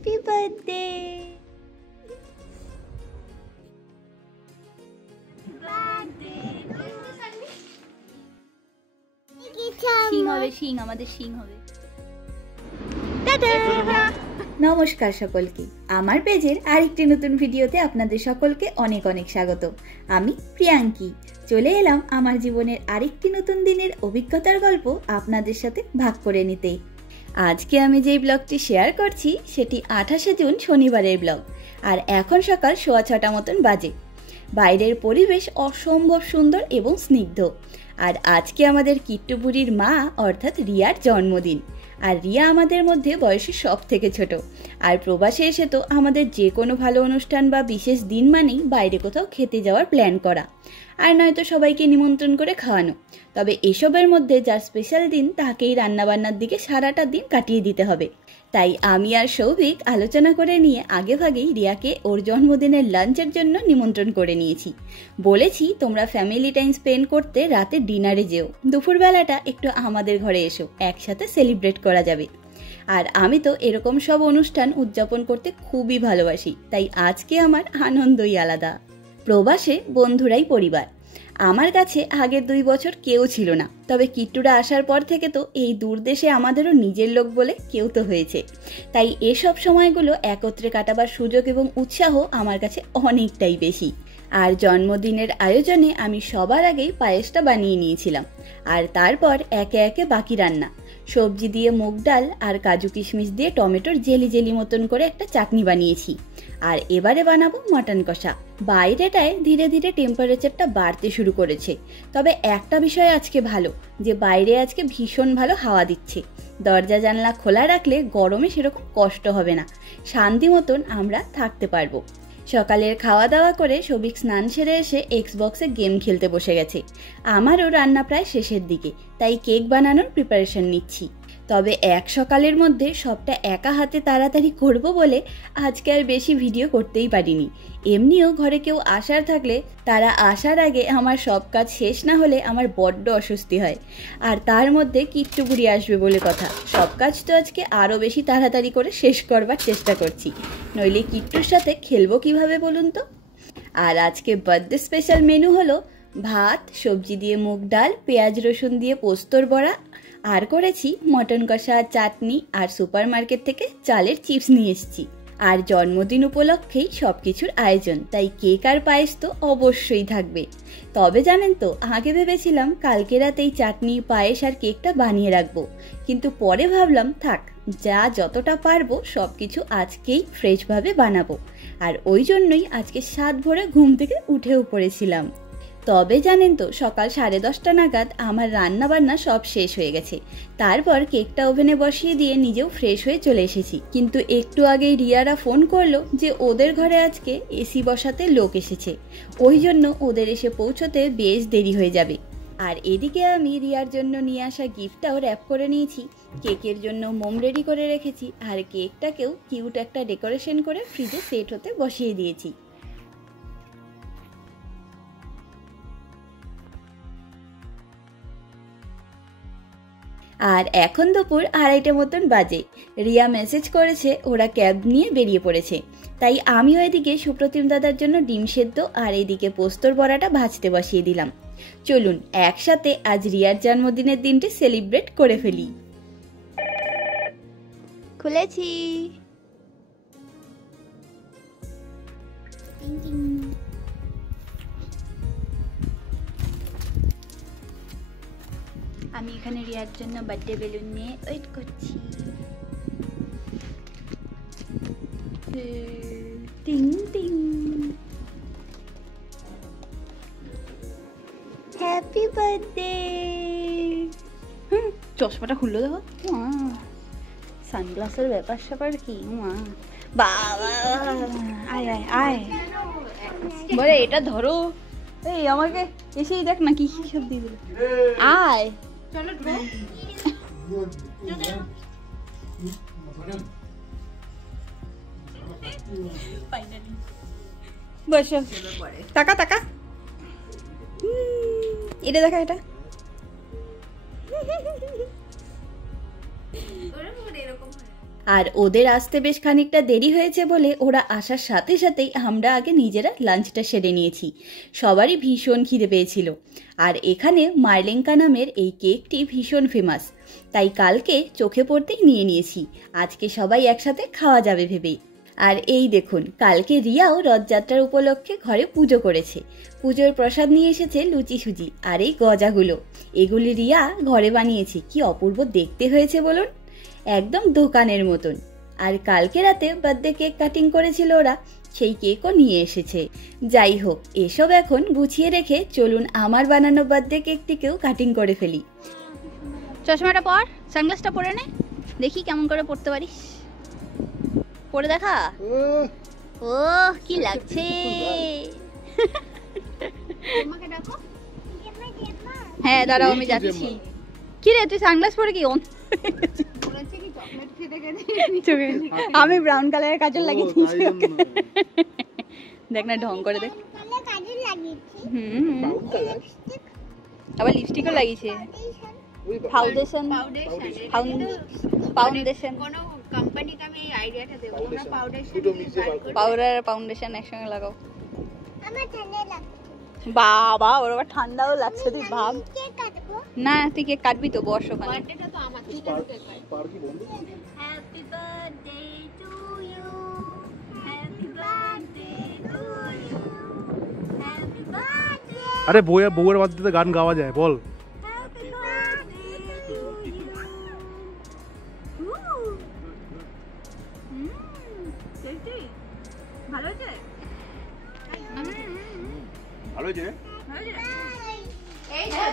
Happy birthday. শিং হবে, শিং, আমাদের শিং হবে। নমস্কার সকলকে, আমার পেজের আরেকটি নতুন ভিডিওতে আপনাদের সকলকে অনেক অনেক স্বাগত। আমি প্রিয়াঙ্কি চলে এলাম আমার জীবনের আরেকটি নতুন দিনের অভিজ্ঞতার গল্প আপনাদের সাথে ভাগ করে নিতে। আজকে আমি যেই ব্লগটি শেয়ার করছি সেটি 28শে জুন শনিবারের ব্লগ। আর এখন সকাল 6:15 মতন বাজে। বাইরের পরিবেশ অসম্ভব সুন্দর এবং স্নিগ্ধ। আর আজকে আমাদের কিট্টু বুড়ির মা অর্থাৎ রিয়ার জন্মদিন। আর রিয়া আমাদের মধ্যে বয়সে সব থেকে ছোট। আর প্রবাসে এসে তো আমাদের যে কোনো ভালো অনুষ্ঠান বা বিশেষ দিন মানেই বাইরে কোথাও খেতে যাওয়ার প্ল্যান করা, আর নয়তো সবাইকে নিমন্ত্রণ করে খাওয়ানো। তবে এসবের মধ্যে যার স্পেশাল দিন তাকেই রান্নাবান্নার দিকে সারাটা দিন কাটিয়ে দিতে হবে। তাই আমি আর সৌভিক আলোচনা করে নিয়ে আগেভাগেই রিয়াকে ওর জন্মদিনের লাঞ্চের জন্য নিমন্ত্রণ করে নিয়েছি। বলেছি তোমরা ফ্যামিলি টাইম স্পেন্ড করতে রাতে ডিনারে যেও, দুপুরবেলাটা একটু আমাদের ঘরে এসো, একসাথে সেলিব্রেট করা যাবে। আর আমি তো এরকম সব অনুষ্ঠান উদযাপন করতে খুবই ভালোবাসি, তাই আজকে আমার আনন্দই আলাদা। প্রবাসে বন্ধুরাই পরিবার। আমার কাছে আগের 2 বছর কেউ ছিল না, তবে কিট্টুরা আসার পর থেকে তো এই দূর দেশে আমাদেরও নিজের লোক বলে কেউ তো হয়েছে। তাই এসব সময়গুলো একত্রে কাটাবার সুযোগ এবং উৎসাহ আমার কাছে অনেকটাই বেশি। আর জন্মদিনের আয়োজনে আমি সবার আগেই পায়েসটা বানিয়ে নিয়েছিলাম। আর তারপর একে একে বাকি রান্না, সবজি দিয়ে মুগ ডাল আর কাজু কিশমিশ দিয়ে টমেটোর জেলি জেলি মতন করে একটা চাটনি বানিয়েছি। আর এবারে বানাবো মটন কষা। বাইরেটায় ধীরে ধীরে টেম্পারেচারটা বাড়তে শুরু করেছে, তবে একটা বিষয় আজকে ভালো, যে বাইরে আজকে ভীষণ ভালো হাওয়া দিচ্ছে। দরজা জানলা খোলা রাখলে গরমে সেরকম কষ্ট হবে না, শান্তি মতন আমরা থাকতে পারবো। সকালের খাওয়া দাওয়া করে সবিক স্নান সেরে এসে এক্সবক্সে গেম খেলতে বসে গেছে। আমারও রান্না প্রায় শেষের দিকে, তাই কেক বানানোর প্রিপারেশন নিচ্ছি। তবে এক সকালের মধ্যে সবটা একা হাতে তাড়াতাড়ি করব বলে আজকে আর বেশি ভিডিও করতেই পারিনি। এমনিও ঘরে কেউ আসার থাকলে তারা আসার আগে আমার সব কাজ শেষ না হলে আমার বড্ড অস্বস্তি হয়। আর তার মধ্যে কিট্টু বুড়ি আসবে বলে কথা, সব কাজ তো আজকে আরও বেশি তাড়াতাড়ি করে শেষ করবার চেষ্টা করছি, নইলে কিট্টুর সাথে খেলবো কিভাবে বলুন তো। আর আজকে বার্থডে স্পেশাল মেনু হলো ভাত, সবজি দিয়ে মুগ ডাল, পেঁয়াজ রসুন দিয়ে পোস্তর বড়া, আর করেছি মটন কষা, চাটনি, আর সুপার মার্কেট থেকে চালের চিপস নিয়ে এসেছি। আর জন্মদিন উপলক্ষেই সবকিছুর আয়োজন, তাই কেক আর পায়েস তো অবশ্যই থাকবে। তবে জানেন তো, আগে ভেবেছিলাম কালকে রাতেই চাটনি, পায়েস আর কেকটা বানিয়ে রাখবো, কিন্তু পরে ভাবলাম থাক, যতটা পারবো সবকিছু আজকেই ফ্রেশভাবে বানাবো। আর ওই জন্যই আজকে 7 ভোরে ঘুম থেকে উঠেও পড়েছিলাম। তবে জানেন তো, সকাল 10:30 নাগাদ আমার রান্না বান্না সব শেষ হয়ে গেছে। তারপর কেকটা ওভেনে বসিয়ে দিয়ে নিজেও ফ্রেশ হয়ে চলে এসেছি। কিন্তু একটু আগেই রিয়ারা ফোন করলো যে ওদের ঘরে আজকে এসি বসাতে লোক এসেছে, ওই জন্য ওদের এসে পৌঁছতে বেশ দেরি হয়ে যাবে। আর এদিকে আমি রিয়ার জন্য নিয়ে আসা গিফটটাও র্যাপ করে নিয়েছি, কেকের জন্য মোম রেডি করে রেখেছি, আর কেকটাকেও কিউট একটা ডেকোরেশন করে ফ্রিজে সেট হতে বসিয়ে দিয়েছি। আর এখন দুপুর 2:30 মতন বাজে। রিয়া মেসেজ করেছে ওরা ক্যাব নিয়ে বেরিয়ে পড়েছে, তাই আমিও এদিকে সুপ্রতিম দাদার জন্য ডিম সেদ্ধ আর এদিকে পোস্তর বড়াটা ভাজতে বসিয়ে দিলাম। চলুন একসাথে আজ রিয়ার জন্মদিনের দিনটি সেলিব্রেট করে ফেলি। খুলেছি। আমি এখানে রিয়ার জন্য বার্থডে বেলুন নিয়ে ওয়েট করছি। টিং টিং। Happy birthday. চশমাটা খুললো দেখো, সানগ্লাসের ব্যাপার স্যাপার কি। বাবা আয় আয় আয়, বলে এটা ধরো। এই আমাকে এসেই দেখ না কি কি সব দিয়ে দিল। আয় চলো বসো, টাকা টাকা, এটা দেখা, এটা আর ওদের আসতে বেশ খানিকটা দেরি হয়েছে বলে ওরা আসার সাথে সাথেই আমরা আগে নিজেরা লাঞ্চটা সেরে নিয়েছি। সবারই ভীষণ খিদে পেয়েছিল। আর এখানে মার্লেঙ্কা নামের এই কেকটি ভীষণ ফেমাস, তাই কালকে চোখে পড়তেই নিয়ে নিয়েছি, আজকে সবাই একসাথে খাওয়া যাবে ভেবেই। আর এই দেখুন, কালকে রিয়াও রথযাত্রার উপলক্ষে ঘরে পুজো করেছে। পুজোর প্রসাদ নিয়ে এসেছে লুচি সুজি আর এই গজাগুলো। এগুলি রিয়া ঘরে বানিয়েছে, কি অপূর্ব দেখতে হয়েছে বলুন, একদম দোকানের মতন। আর কালকে রাতে বার্থডে কেক কাটিং করেছিল ওরা, সেই কেকও নিয়ে এসেছে। যাই হোক, এসব এখন গুছিয়ে রেখে চলুন আমার বানানো বার্থডে কেকটিকেও কাটিং করে ফেলি। চশমাটা পর, সানগ্লাসটা পরে নে, দেখি কেমন করে পড়তে পারিস, পরে দেখা। ও কি লাগছে। হ্যাঁ দাঁড়াও, আমি যাচ্ছি। কি রে, তুই সানগ্লাস পরে কি আমি ব্রাউন কালারের কাজল লাগিয়েছি, দেখ না ঢং করে দেখ। আবার লিপস্টিকও লাগিয়েছে, ফাউন্ডেশন ফাউন্ডেশন কোম্পানিকে আমি এই আইডিয়াটা দেব, তোমরা পাউডার আর ফাউন্ডেশন একসঙ্গে লাগাও। আমার ঠান্ডা লাগছে বাবা, ওর আবার ঠান্ডাও লাগছে, তুই ভাব না। তুই কেক কাটবি তো, বস ওখানে। বার্থডেটা তো আমার, তুই কেন কেক কাটবি? Happy birthday to you, happy birthday to you, happy birthday. আরে বউয়ের বার্থডেতে গান গাওয়া যায়, বল।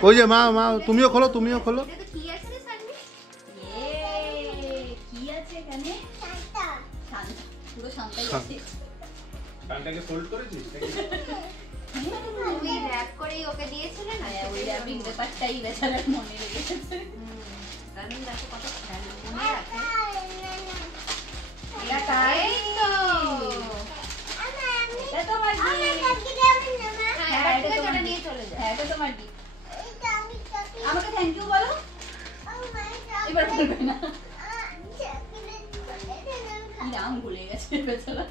ওই যে মা তুমিও খোলো। আমাকে থ্যাংক ইউ বলো, এবার বলবে না। নাম ভুলে গেছে বেচারা।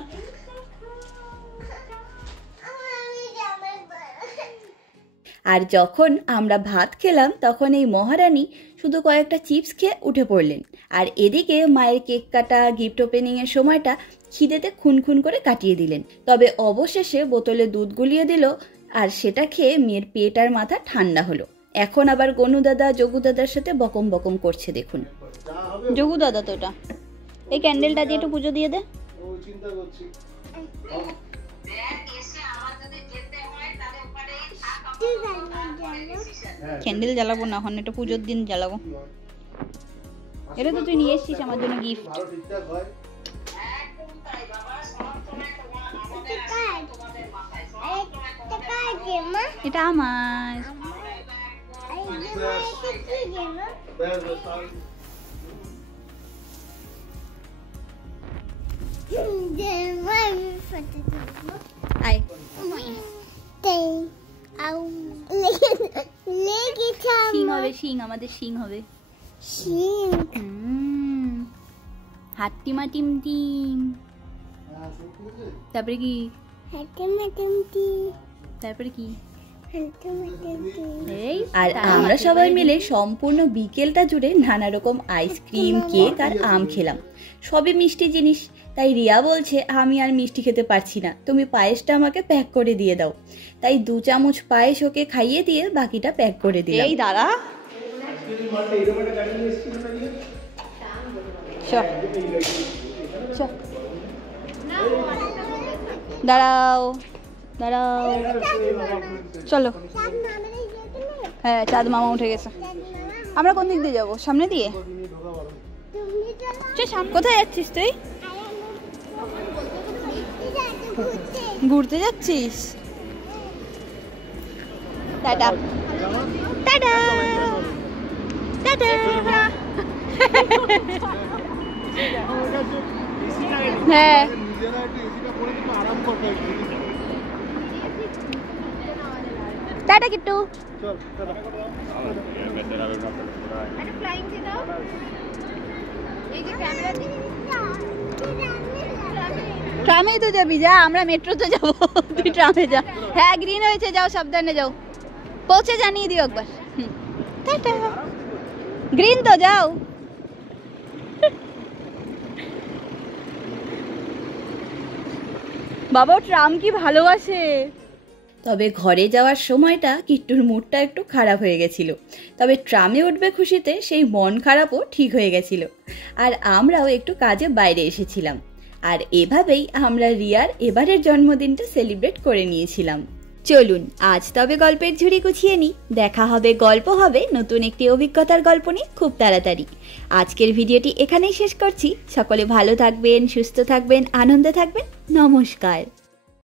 আর যখন আমরা ভাত খেলাম তখন এই মহারানী শুধু কয়েকটা চিপস খেয়ে উঠে পড়লেন। আর এদিকে মায়ের কেক কাটা, গিফট ওপেনিং এর সময়টা খিদেতে খুন করে কাটিয়ে দিলেন। তবে অবশেষে বোতলে দুধ গুলিয়ে দিল, আর সেটা খেয়ে মেয়ের পেট আর মাথা ঠান্ডা হলো। এখন আবার গনু দাদা যোগু দাদার সাথে বকম বকম করছে দেখুন। যোগু দাদা তো এটা, এই ক্যান্ডেলটা দিয়ে একটু পুজো দিয়ে দে। ক্যান্ডেল জ্বালাবো না, এখন এটা পুজোর দিন জ্বালাবো। এটা তো তুই নিয়ে এসছিস আমার জন্য গিফট। এটা আমার। শিং আমাদের শিং হবে। হাট্টিমা টিম টিম। তারপরে কি? তারপরে কি? আর আমরা সবাই মিলে সম্পূর্ণ বিকেলটা জুড়ে নানা রকম আইসক্রিম, কেক আর আম খেলাম। সবই মিষ্টি জিনিস, তাই রিয়া বলছে আমি আর মিষ্টি খেতে পারছি না, তুমি পায়েসটা আমাকে প্যাক করে দিয়ে দাও। তাই 2 চামচ পায়েস ওকে খাইয়ে দিয়ে বাকিটা প্যাক করে দিলাম। এই দাঁড়া, দাঁড়াও চলো। হ্যাঁ, চাঁদ মামা উঠে গেছে। আমরা কোন দিক দিয়ে যাবো? সামনে দিয়ে? কোথায় যাচ্ছিস তুই? ঘুরতে যাচ্ছিস? Tata tata tata. হ্যাঁ, টাটা কিট্টু। ট্রামে তো যাবি, যা, আমরা মেট্রোতে যাবো, তুই ট্রামে যা। হ্যাঁ গ্রিন হয়েছে, যাও সাবধানে যাও, পৌঁছে জানিয়ে দিও একবার। টাটা, গ্রিন তো, যাও। বাবা ট্রাম কি ভালোবাসে। তবে ঘরে যাওয়ার সময়টা কিট্টুর মুডটা একটু খারাপ হয়ে গেছিল, তবে ট্রামে উঠবে খুশিতে সেই মন খারাপও ঠিক হয়ে গেছিল। আর আমরাও একটু কাজে বাইরে এসেছিলাম, আর এভাবেই আমরা রিয়ার এবারের জন্মদিনটা সেলিব্রেট করে নিয়েছিলাম। চলুন আজ তবে গল্পের ঝুড়ি গুছিয়ে নিই। দেখা হবে, গল্প হবে নতুন একটি অভিজ্ঞতার গল্প নিয়ে খুব তাড়াতাড়ি। আজকের ভিডিওটি এখানেই শেষ করছি। সকলে ভালো থাকবেন, সুস্থ থাকবেন, আনন্দে থাকবেন। নমস্কার।